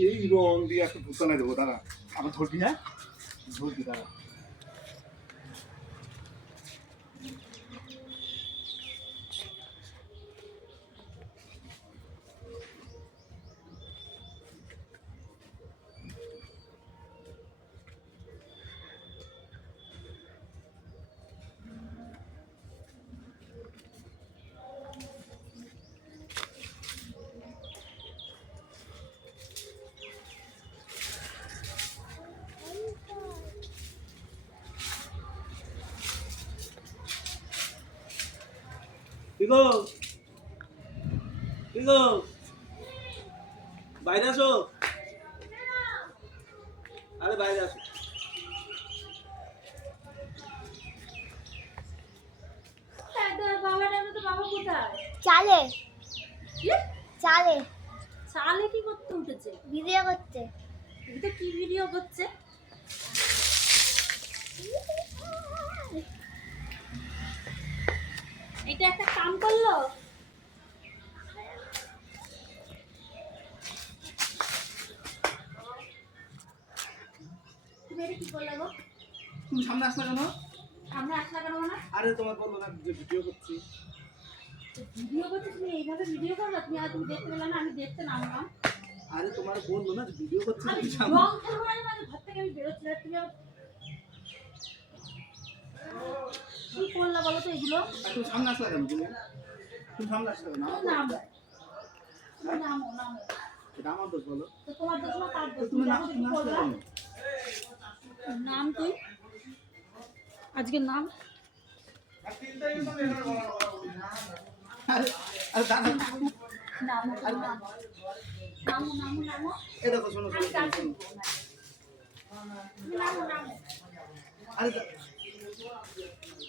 এই রং দিয়ে একটা ভূতানে দেবো দাঁড়া। আবার ধরবি হ্যাঁ? ধরবি দাঁড়া। দিগো দিগো বাইরে আসো। আরে বাইরে আসো। হ্যাঁ, তোর বাবার নামে তো বাবা কোথায়? চালে। চালে। চালে কি করতে উঠেছে? ভিডিও করতে। এটা কি ভিডিও করছে এটা একটা কাম করল তুমি এটা কি করলে গো তুমি সামনে আসলে কেন সামনে আসলা কেন না? আরে তোমার বলল না যে ভিডিও করছি। ভিডিও করতে তুমি এইভাবে ভিডিও করবে তুমি আর তুমি দেখতে পেলে না আমি দেখতে নামলাম। আরে তোমার বলল না ভিডিও করছি আমি রং খেলব না মানে ঘর থেকে আমি বেরোচ্ছি না তুমি কি করলা বলো তো এগুলো? তুমি সামনে আসলে কেন তুমি? তুমি সামনে আসলে কেন? নামো। নামো নামো। এটা আমার দোষ বলো। তোমার দোষ না তার দোষ? তুমি না নাম তুই আজকে নাম?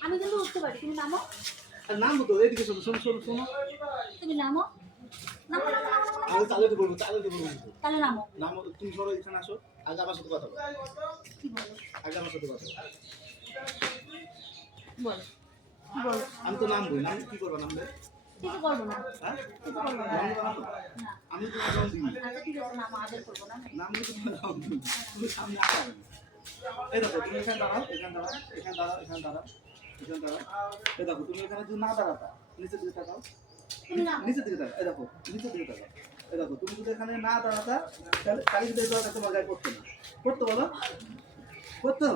আমি কিন্তু উঠতে পারি। তুমি নামো। নামো তো এদিকে শোনো শোনো শোনো শোনো। তুমি নামো। নামো নামো নামো, আমি চালাতে বলব চালাতে বলব। তাহলে নামো। নামো তুমি সরো এখানে আসো। আগে আমার সাথে কথা বলো। আগে আমার সাথে কথা বলো। আমি তো আমি কি করব নামবে কিছু করব না। হ্যাঁ? কিছু করব না। তো? আমি নাম দিই আচ্ছা ঠিক আছে নামো আদর করব না নামলে তো নাম তুমি সামনে আসো এই দেখো তুমি এখানে দাঁড়াও এখানে দাঁড়াও এখানে দাঁড়াও এখানে দাঁড়াও এখানে দাঁড়াও। এই দেখো তুমি এখানে যদি না দাঁড়াতা নিচের দিকে তাকাও। নামো নিচের দিকে তাকাও এই দেখো নিচের দিকে তাকাও। দেখো তুমি যদি এখানে না দাঁড়াতা তাহলে তাহলে কিন্তু এই জলটা তোমার গায়ে পড়তো না পড়তো বলো পড়তো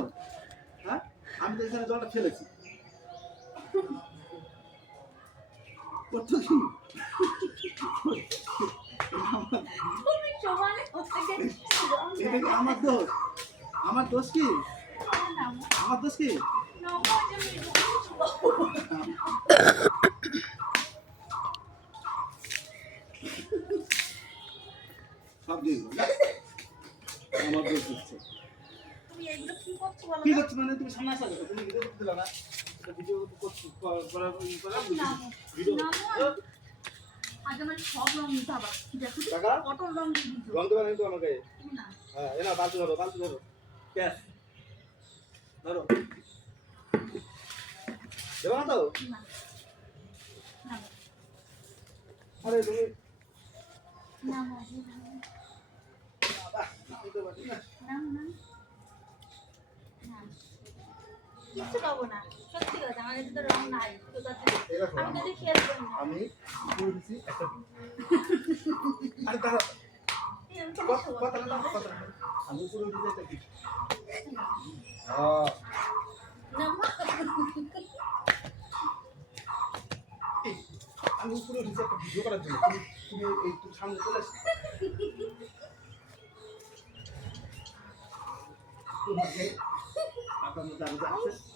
হ্যাঁ আমি তো এখানে জলটা ফেলেছি পড়তো আমার- কি আমার দোষ আমার দোষ কি আমার দোষ কি সব দিয়ে। আমার দোষ এগুলো কি করছ মানে? তুমি সামনে আসা তুমি ভিডিও করতে দিলা না? ভিডিও করছি করার নামো। ভিডিও আজ আমার সব রং নিতে হবে দেখো তো, রং রং দেবা কিন্তু আমাকে না হ্যাঁ এনা বালতি ধরো বালতি ধরো। ক্যাশ ধরো। দেবা না তো? আরে তুমি আমি আমি পুরো দাঁড়া এই আমি পুরো একটা ভিডিও করার জন্য। তুমি এই সামনে চলে আসো। তোমাকে আপনার মধ্যে আমি যে আছে